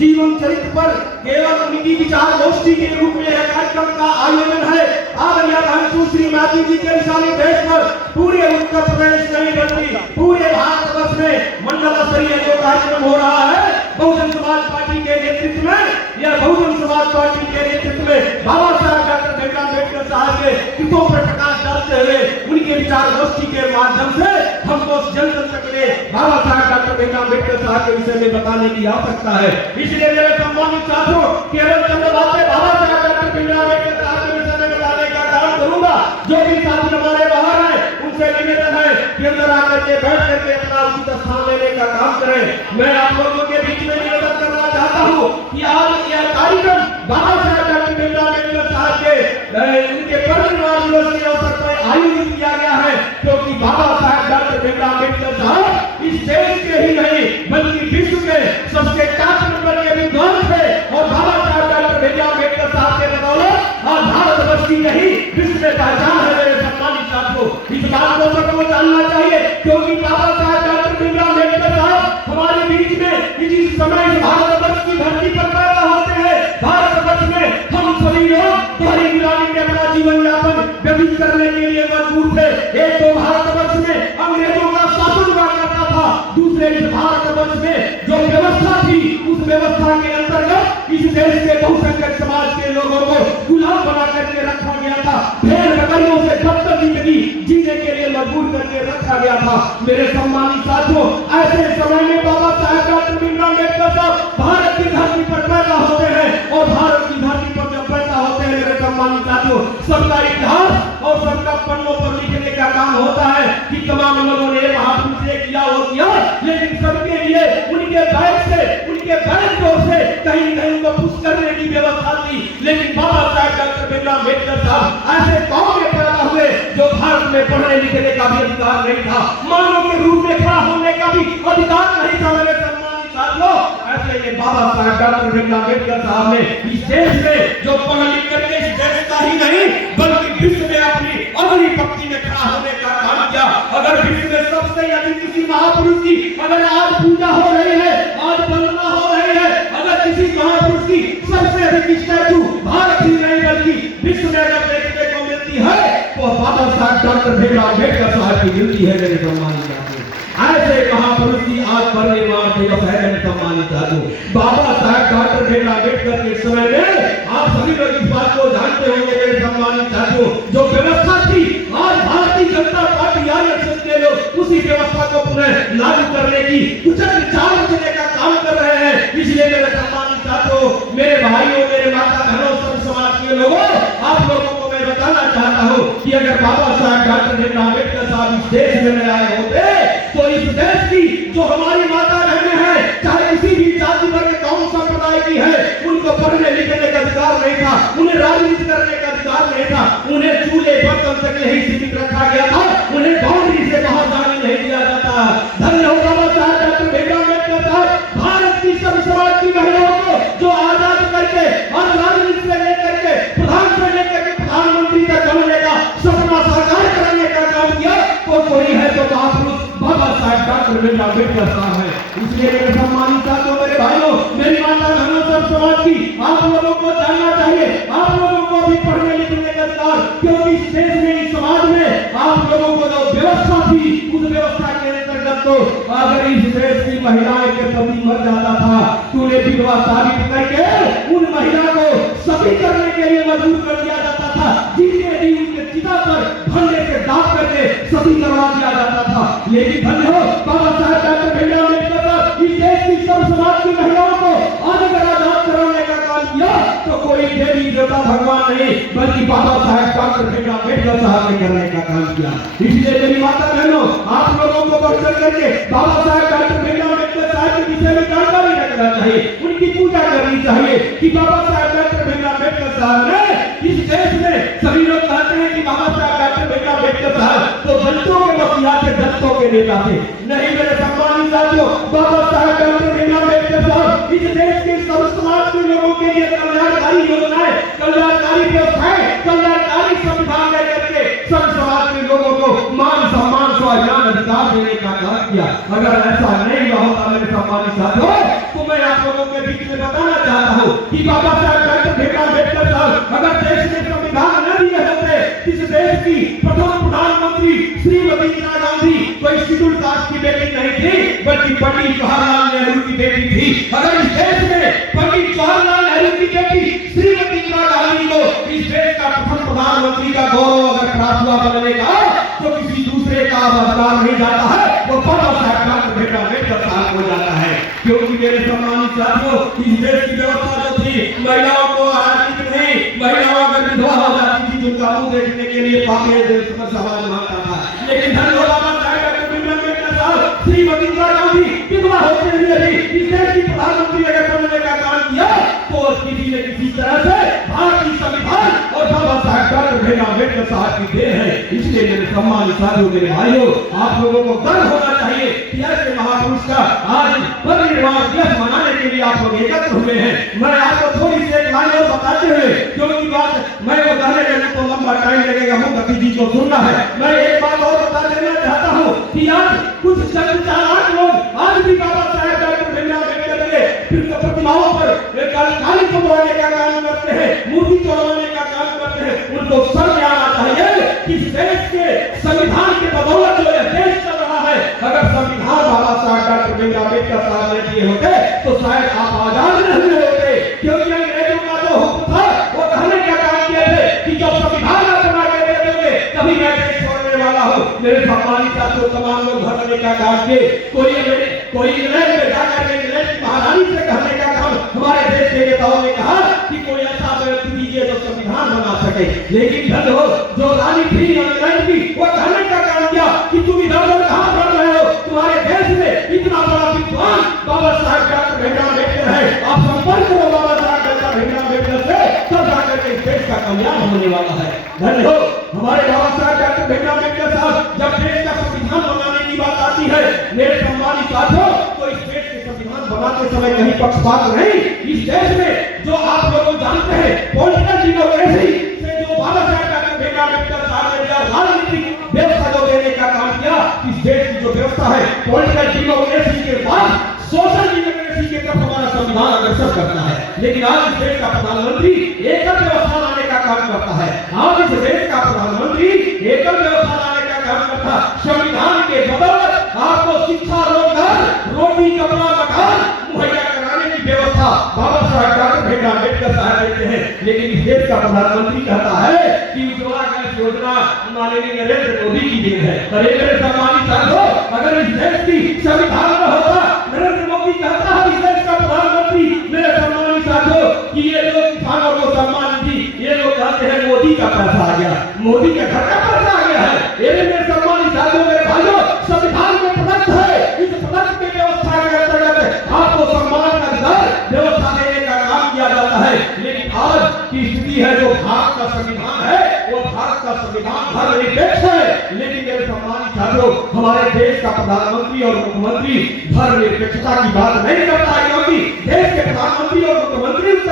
जीवन चरित्र पर केवल उनकी विचार गोष्ठी के रूप में यह कार्यक्रम का आयोजन है। आदरणीय बहन श्री माती जी के निर्देश पर पूरे उत्तर प्रदेश नहीं बल्कि पूरे भारतवर्ष में मंडल स्तरीय जो कार्यक्रम हो रहा है, बहुजन समाज पार्टी के नेतृत्व में, यह बहुजन समाज पार्टी के नेतृत्व में बाबा साहब डॉक्टर भीमराव अम्बेडकर साहब के कृतों पर प्रकाश डालते हुए उनके विचार गोष्ठी के माध्यम से हमको जन जन तक में बाबा साहब डॉक्टर भीमराव अम्बेडकर साहब के विषय में बताने की आवश्यकता है। इसलिए मेरे सम्मानित साथियों, केवल चंद बातें बाबा साहब डॉक्टर भीमराव अम्बेडकर साहब के विषय में बताने का काम करूंगा। जो भी साथी हमारे बाहर हैं उनसे निवेदन है कि अंदर आकर के बैठ करके अपना उचित स्थान लेने का काम करें। मैं आप लोगों के बीच में निवेदन करना चाहता हूँ कि आज यह कार्यक्रम बाबा साहब डॉक्टर भीमराव अम्बेडकर साहब के उनके परिनिर्वाण दिवस के अवसर पर आयोजित किया गया है, क्योंकि बाबा साहब डॉक्टर भीमराव अम्बेडकर साहब इस देश के ही नहीं बल्कि विश्व के सबसे टॉप नंबर के विद्वान थे और बाबा साहब डॉक्टर भीमराव अम्बेडकर साहब के बदौलत आज भारतवर्ष की नहीं विश्व में पहचान है। मेरे सम्मानित साथियों, इस बात को सबको जानना चाहिए, क्योंकि बाबा साहब डॉक्टर भीमराव अम्बेडकर साहब हमारे बीच में इस समय भारतवर्ष की धरती पर पैदा होते हैं। भारतवर्ष में हम सभी लोग तुम्हारी गुलामी में अपना जीवन यापन व्यतीत करने के लिए मजबूर थे। एक तो भारतवर्ष में अंग्रेजों का शासन हुआ करता था, दूसरे इस भारतवर्ष में जो व्यवस्था थी उस व्यवस्था के अंतर्गत इस देश के बहुसंख्यक समाज के लोगों को गुलाम बना करके रखा गया था। भेड़ बकरियों से बदतर जिंदगी जीने के लिए मजबूर करके रखा गया था। मेरे सम्मानित साथियों, ऐसे समय में बाबा साहब डॉक्टर भीमराव अम्बेडकर साहब भारत की धरती पर पैदा होते हैं और भारत की धरती पर जब पैदा होते हैं मेरे सम्मानित साथियों, सबका इतिहास और सबका पन्नों पर लिखने का काम होता है कि तमाम लोगों ने महापुरुष ने किया वो किया, लेकिन सबके लिए उनके बैग से उनके बैग से कहीं न कहीं उनको पुश करने की व्यवस्था थी। लेकिन बाबा साहब डॉक्टर भीमराव अम्बेडकर साहब ऐसे गांव में पैदा हुए जो भारत में पढ़ने लिखने का भी अधिकार नहीं था, मानव के रूप में खड़ा होने का भी अधिकार नहीं था। मेरे सम्मानित साथियों, ऐसे में बाबा साहब डॉक्टर भीमराव अम्बेडकर साहब ने इस देश में जो पढ़ लिख करके इस देश का ही नहीं बल्कि विश्व में अपनी अगली पंक्ति में खड़ा होने का काम किया। अगर विश्व में सबसे अधिक किसी महापुरुष की अगर आज पूजा हो रही है, आज वंदना हो रही है, अगर किसी महापुरुष की सबसे अधिक स्टैचू भारत ही नहीं बल्कि विश्व में अगर देखने को मिलती है तो बाबा साहब डॉक्टर भीमराव अम्बेडकर साहब की मिलती है। मेरे सम्मानित साथियों, ऐसे महापुरुष की आज परिनिर्वाण दिवस है। मेरे सम्मानित साथियों, बाबा साहब डॉक्टर भीमराव अम्बेडकर के समय में आप सभी लोग इस बात को जानते होंगे। मेरे सम्मानित साथियों, जो व्यवस्था थी आज भारतीय जनता पार्टी आरएसएस के लोग उसी व्यवस्था को पुनः लागू करने की कुचल विचार रचने का काम कर रहे हैं। इसलिए मेरे सम्मानित साथियों, मेरे भाइयों, मेरे माता बहनों, सब समाज के लोगों, आप लोगों को मैं बताना चाहता हूँ कि अगर बाबा साहब डॉक्टर भीमराव अम्बेडकर साहब इस देश में न आए होते तो इस देश की जो हमारी माता बहनें हैं, चाहे किसी भी जाति वर्ग कौन संप्रदाय की है, उनको पढ़ने लिखने का अधिकार नहीं था, उन्हें राजनीति करने का अधिकार नहीं था, उन्हें चूल्हे बर्तन तक नहीं सीमित रखा गया था, उन्हें बाउंड्री से बाहर जाने नहीं दिया जाता। धन्य हो बाबा साहब डॉक्टर भीमराव अम्बेडकर साहब, भारत की सब समाज की महिलाओं को जो आजाद करके और राजनीति से लेकर के प्रधान से लेकर के प्रधानमंत्री तक बनने का सपना साकार करने का काम किया, तो कोई है तो महापुरुष बाबा साहब डॉक्टर भीमराव अम्बेडकर साहब है। इसलिए मेरे सम्मानित साथियों, मेरे भाइयों, मेरी माता बहनों, सब समाज की आप लोगों को जानना चाहिए, आप लोगों को भी पढ़ने लिखने का अधिकार, क्योंकि इस देश में इस समाज में आप लोगों को जो व्यवस्था थी उस व्यवस्था के अंतर्गत तो अगर इस देश की महिलाएं के पति मर जाता था तो उन्हें विधवा साबित करके उन महिला को सती करने के लिए मजबूर कर दिया जाता था। जिसके भी उनके चिता पर भंडे से दाग करके सती करवा दिया जाता था। लेकिन धन्य हो बाबा साहब डॉक्टर भीमराव अम्बेडकर साहब इस देश की सब समाज की महिलाओं को आज अगर आजाद कराने का काम किया तो कोई देवी देवता भगवान नहीं बल्कि बाबा साहब डॉक्टर भीमराव अम्बेडकर साहब ने करने का काम किया। इसलिए मेरी माता बहनों, आप लोगों को बढ़ चढ़ करके बाबा साहब डॉक्टर भीमराव अम्बेडकर साहब के विषय में जानकारी रखना चाहिए, उनकी पूजा करनी चाहिए कि बाबा साहब डॉक्टर भीमराव अम्बेडकर साहब ने इस देश में, सभी लोग कहते हैं कि बाबा साहब डॉक्टर भीमराव अम्बेडकर साहब तो दलितों के वसीला थे, दलितों के नेता थे। नहीं मेरे सम्मानित साथियों, बाबा साहब डॉक्टर भीमराव अम्बेडकर साहब इस देश के सब समाज के लोगों के लिए कल्याणकारी योजनाएं, कल्याणकारी व्यवस्थाएं, कल्याणकारी संविधान लेकर के सब समाज के लोगों को मान सम्मान स्वाभिमान अधिकार देने का काम किया। अगर ऐसा नहीं हुआ होता मेरे सम्मानित साथियों तो मैं आप लोगों लोगों के बीच में बताना चाहता हूँ कि बाबा साहब डॉक्टर भीमराव अम्बेडकर साहब अगर देश में संविधान न दिए होते, इस देश की प्रथम प्रधानमंत्री श्रीमती इंदिरा गांधी कोई शेड्यूल कास्ट की बेटी नहीं थी, बल्कि पंडित जवाहरलाल नेहरू की बेटी थी। अगर इस देश में पंडित जवाहरलाल नेहरू की बेटी श्रीमती इंदिरा गांधी को इस देश का प्रथम प्रधानमंत्री का गौरव अगर प्राप्त हुआ बनने का, तो किसी दूसरे का अधिकार नहीं जाता है, वो बाबा साहब डॉक्टर भीमराव अम्बेडकर साहब को जाता है। क्योंकि मेरे सम्मानित साथियों, इस देश की व्यवस्था जो थी, महिलाओं को राजनीति नहीं, महिलाओं अगर विधवा हो जाती थी तो उनका मुंह देखने के लिए पापे देश का समाज मांगता था। लेकिन धन्यवाद बाबा साहब डॉक्टर भीमराव अम्बेडकर साहब, श्रीमती इंदिरा गांधी विधवा होते हुए भी इस देश की प्रधानमंत्री अगर बनने का काम किया, तो किसी न किसी तरह से भारतीय संविधान और बाबा साहब डॉक्टर भीमराव अम्बेडकर साहब की देन है। इसलिए मेरे सम्मानित साथियों, मेरे भाइयों, आप लोगों को गर्व होना चाहिए कि ऐसे महापुरुष का आज परिनिर्वाण दिवस मनाने के लिए आप लोग एकत्र हुए हैं। मैं आपको थोड़ी सी एक लाइन और बताते हुए, क्योंकि बात मैं वो कहने लगे तो लंबा टाइम लगेगा, मुफ्ती जी को सुनना है। मैं एक बात और बता देना चाहता हूँ कि आज कुछ चंद चालाक लोग आज भी बाबा साहब डॉक्टर भीमराव अम्बेडकर के प्रतिमाओं पर काली चढ़वाने का काम करते हैं, मूर्ति चढ़वाने का काम करते हैं। उनको समझ आना चाहिए कि इस देश के संविधान के बदौलत जो यह देश चल रहा है, अगर संविधान बाबा साहब डॉक्टर भीमराव अम्बेडकर साहब ने दिए होते तो शायद आप आजाद नहीं होते। क्योंकि अंग्रेजों का जो हुक्म था वो कहने का काम किए थे कि जब संविधान आप बना के दे दोगे तभी मैं देश छोड़ने वाला हूँ। मेरे सम्मानित साथियों, तमाम लोग भरने का काम किए। कोई इंग्लैंड में जाकर के इंग्लैंड की महारानी से कहने का काम हमारे देश के नेताओं ने कहा कि कोई ऐसा व्यक्ति दीजिए जो संविधान बना सके। लेकिन धन हो जो रानी थी इंग्लैंड की, वो कहने का काम किया कि तुम इधर उधर कहां बढ़ रहे हो, तुम्हारे देश में इतना बड़ा विद्वान बाबा साहब डॉक्टर भीमराव अम्बेडकर है, आप संपर्क करो बाबा साहब डॉक्टर भीमराव अम्बेडकर से, तब जाकर के इस देश का कल्याण होने वाला है। धन्य हो हमारे बाबा साहब डॉक्टर भीमराव अम्बेडकर साहब। जब देश का संविधान बनाने की बात आती है मेरे सम्मानित साथियों, तो इस देश के संविधान बनाते समय कहीं पक्षपात नहीं। इस देश में जो आप लोग जानते हैं पॉलिटिकल डेमोक्रेसी से जो बाबा साहब डॉक्टर भीमराव अम्बेडकर साहब ने दिया, राजनीतिक व्यवस्था जो देने का काम किया, इस देश की जो व्यवस्था है पॉलिटिकल डेमोक्रेसी के बाद सोशल डेमोक्रेसी की तरफ हमारा संविधान अग्रसर करता है। लेकिन आज इस देश का प्रधानमंत्री एकल व्यवस्था लाने का काम करता है। आज इस देश का प्रधानमंत्री एकल व्यवस्था लाने का काम करता है। संविधान के बदौलत आपको शिक्षा, रोजगार, रोटी, कपड़ा, मकान मुहैया कराने की व्यवस्था बाबा साहब डॉक्टर भीमराव अम्बेडकर साहब देते हैं। लेकिन इस देश का प्रधानमंत्री कहता है कि उज्ज्वला गैस योजना माननीय नरेंद्र मोदी की देन है। अरे मेरे सम्मानित साथियों, अगर इस देश की संविधान में होता, नरेंद्र मोदी कहता है इस देश का प्रधानमंत्री, मेरे सम्मानित साथियों, कि ये लोग किसानों को सम्मान दी, ये लोग कहते हैं मोदी का पैसा आ गया, मोदी के घर का पैसा आ गया है। ये मेरे सम्मानित साथियों, मेरे भाइयों, संविधान में प्रदत्त है, इस प्रदत्त के व्यवस्था के अंतर्गत आपको सम्मान का अधिकार व्यवस्था देने का काम किया जाता है। लेकिन आज की स्थिति है, जो भारत का संविधान है वो भारत का संविधान धर्मनिरपेक्ष है। लेकिन मेरे सम्मानित साथियों, हमारे देश का प्रधानमंत्री और मुख्यमंत्री धर्मनिरपेक्षता की बात नहीं करता है, क्योंकि देश के प्रधानमंत्री और मुख्यमंत्री